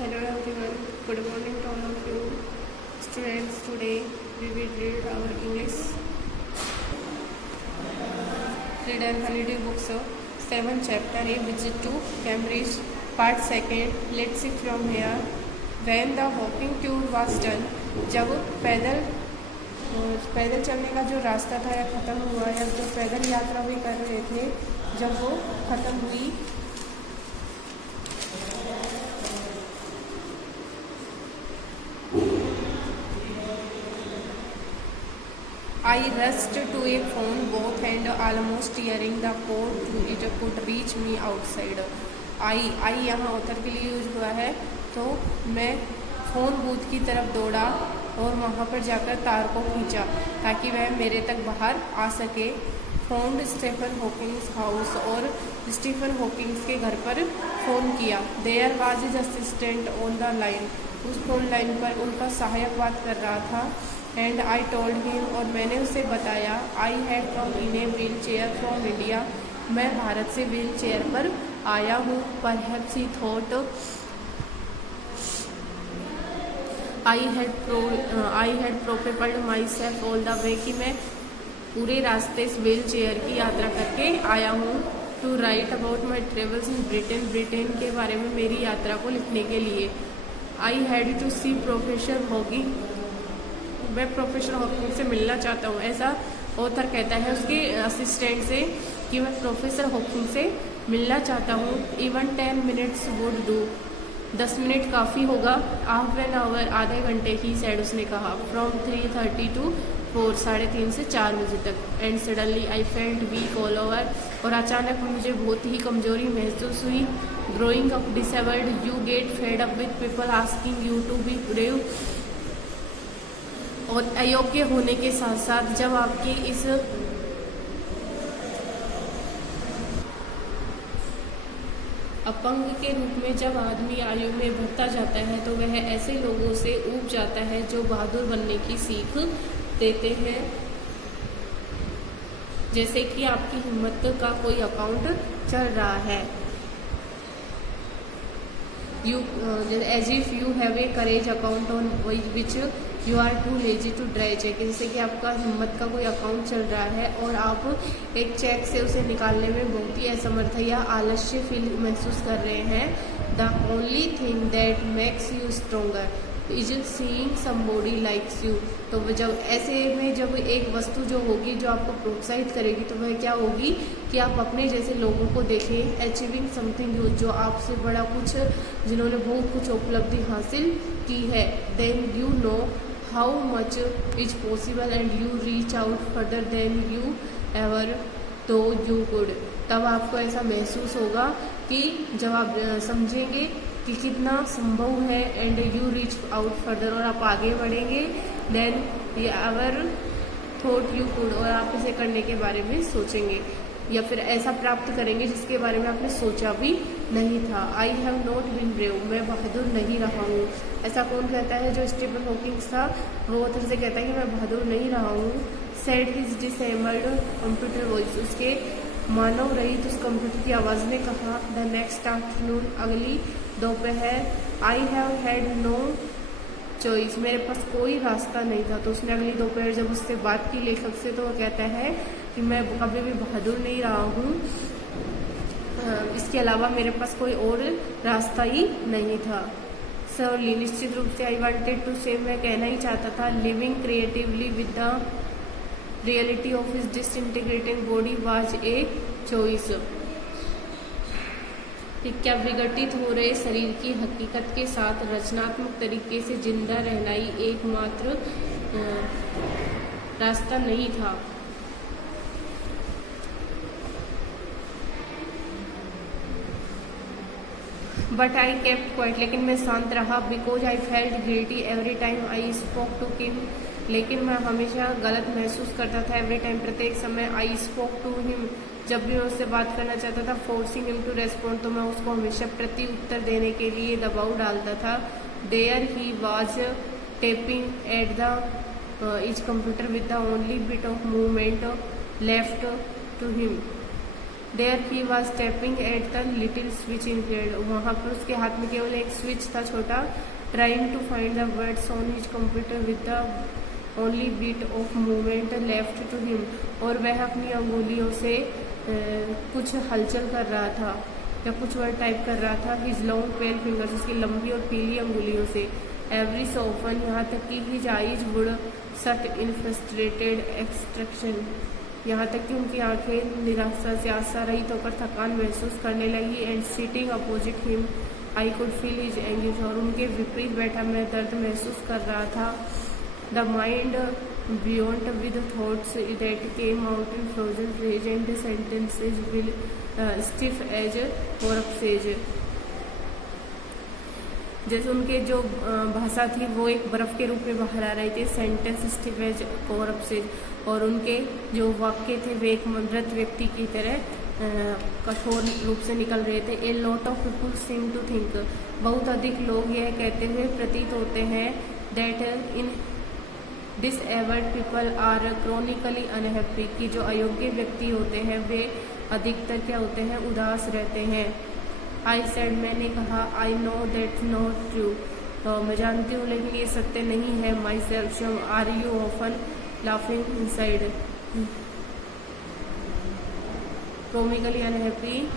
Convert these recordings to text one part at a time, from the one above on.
Hello everyone, good morning to all of you. Students, today we will read our English reader holiday books 7th chapter A visit to Cambridge part 2nd. Let's see from here. When the walking tour was done, जब पैदल चलने का जो रास्ता था या ख़त्म हुआ या जो पैदल यात्रा भी कर रहे थे जब वो ख़त्म हुई, I rushed to a phone booth and almost tearing the code to it could reach me outside. I यहाँ ऑथर के लिए यूज हुआ है, तो मैं फ़ोन बूथ की तरफ दौड़ा और वहाँ पर जाकर तार को खींचा ताकि वह मेरे तक बाहर आ सके. फोन स्टीफन हॉकिंग्स हाउस, और स्टीफन हॉकिंग्स के घर पर फ़ोन किया. There was his assistant on the line, उस फोन लाइन पर उनका सहायक बात कर रहा था. एंड आई टोल्ड हिम, और मैंने उसे बताया, I had come in a wheel chair from India, मैं भारत से व्हील चेयर पर आया हूँ. Perhaps he thought I had propelled my self all the way, कि मैं पूरे रास्ते इस व्हील चेयर की यात्रा करके आया हूँ. To write about my travels in Britain के बारे में मेरी यात्रा को लिखने के लिए. I had to see professor Hawking, मैं प्रोफेसर हॉकिंग से मिलना चाहता हूँ. ऐसा ऑथर कहता है उसके असिस्टेंट से कि मैं प्रोफेसर हॉकिंग से मिलना चाहता हूँ. Even 10 minutes would do, 10 minute काफ़ी होगा. हाफ एन आवर, आधे घंटे ही सैड, उसने कहा. फ्रॉम 3:30 to 4, 3:30 से 4 बजे तक. And suddenly I felt weak all over, और अचानक मुझे बहुत ही कमजोरी महसूस हुई. Growing up disabled, you get fed up with people asking you to be brave, और अयोग्य होने के साथ साथ जब आपकी इस अपंग के रूप में जब आदमी आयु में बढ़ता जाता है तो वह ऐसे लोगों से ऊब जाता है जो बहादुर बनने की सीख देते हैं. जैसे कि आपकी हिम्मत का कोई अकाउंट चल रहा है. As if you have a courage account on which you are too lazy to dry check, जैसे कि आपका हिम्मत का कोई अकाउंट चल रहा है और आप एक चेक से उसे निकालने में बहुत ही असमर्थ या आलस्य फील महसूस कर रहे हैं. The only thing that makes you stronger is seeing somebody likes you. तो जब ऐसे में जब एक वस्तु जो होगी जो आपको प्रोत्साहित करेगी तो वह क्या होगी कि आप अपने जैसे लोगों को देखें. अचीविंग समथिंग यूज, जो आपसे बड़ा कुछ, जिन्होंने बहुत कुछ उपलब्धि हासिल की है. Then you know how much is possible and you reach out further than you ever thought you could. तब आपको ऐसा महसूस होगा कि जब आप समझेंगे कि कितना संभव है, and you reach out further, और आप आगे बढ़ेंगे. Then ever thought you could, और आप इसे करने के बारे में सोचेंगे या फिर ऐसा प्राप्त करेंगे जिसके बारे में आपने सोचा भी नहीं था. I have not been brave, मैं बहादुर नहीं रहा हूँ. ऐसा कौन कहता है? जो स्टीफन हॉकिंग्स था वो ऑथर से कहता है कि मैं बहादुर नहीं रहा हूँ. Said his disabled computer voice, उसके मानव रहित उस कंप्यूटर की आवाज़ ने कहा. द नेक्स्ट आफ्टरनून, अगली दोपहर. I have had no choice, मेरे पास कोई रास्ता नहीं था. तो उसने अगली दोपहर जब उससे बात की लेखक से, तो वो कहता है कि मैं कभी भी बहादुर नहीं रहा हूँ, इसके अलावा मेरे पास कोई और रास्ता ही नहीं था. सरली, निश्चित रूप से. आई वांटेड टू से, मैं कहना ही चाहता था. Living creatively with the reality of his disintegrating body was a choice, क्या विघटित हो रहे शरीर की हकीकत के साथ रचनात्मक तरीके से जिंदा रहना ही एकमात्र रास्ता नहीं था. बट आई केप्ट क्वाइट, लेकिन मैं शांत रहा. Because I felt guilty every time I spoke to him, लेकिन मैं हमेशा गलत महसूस करता था. एवरी टाइम, प्रत्येक समय. आई स्पोक टू हिम, जब भी मैं उससे बात करना चाहता था. फोर्सिंग हिम टू रेस्पॉन्ड, तो मैं उसको हमेशा प्रति उत्तर देने के लिए दबाव डालता था. There he was tapping at the each computer with the only bit of movement left to him, there he was tapping at the little switch in pad, वहाँ पर उसके हाथ में केवल एक स्विच था छोटा। Trying to find the words on his computer with the only bit of movement left to him, और वह अपनी अंगुलियों से कुछ हलचल कर रहा था या कुछ वर्ड टाइप कर रहा था। हिज लॉन्ग पेल फिंगर्स, उसकी लंबी और पीली अंगुलियों से। एवरी सो ऑफन, यहाँ तक कि हिज आईज वुड सट इन फ्रस्ट्रेटेड एक्सट्रैक्शन, यहाँ तक कि उनकी आंखें निराशा से आशा रहित होकर थकान महसूस करने लगी। And sitting opposite him I could feel his anguish, और उनके विपरीत बैठा मैं दर्द महसूस कर रहा था। The mind beyond with thoughts that came out in frozen rays and sentences will stiff as corpses, जैसे उनके जो भाषा थी वो एक बर्फ के रूप में बाहर आ रही थी, सेंटेंस स्टिफ एज कोरप्सेज, और उनके जो वाक्य थे वे एक मृत व्यक्ति की तरह कठोर रूप से निकल रहे थे। A lot of people seem to think, बहुत अधिक लोग यह कहते हुए प्रतीत होते हैं that in disabled people are chronically unhappy, कि जो अयोग्य व्यक्ति होते हैं वे अधिकतर क्या होते हैं, उदास रहते हैं। आई सेड, मैंने कहा, I know that not true, तो मैं जानती हूँ लेकिन ये सत्य नहीं है। Myself, are you often laughing inside, chronically unhappy.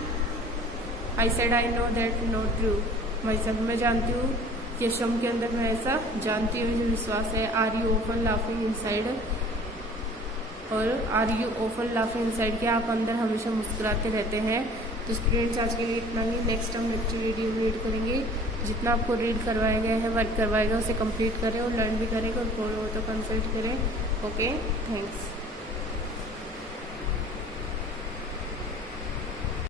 I said I know that not true, myself, मैं जानती हूँ कि शम के अंदर मैं ऐसा जानती हूँ, मुझे विश्वास है। Are you open laughing inside, और are you open laughing inside, क्या आप अंदर हमेशा मुस्कुराते रहते हैं। तो स्टूडेंट्स आज के लिए इतना ही, नेक्स्ट हम नेक्स्ट वीडियो रीड करेंगे। जितना आपको रीड करवाया गया है, वर्क करवाया गया, उसे कंप्लीट करें और लर्न भी करें, और फॉलो हो तो कंसल्ट करें। Okay, thanks.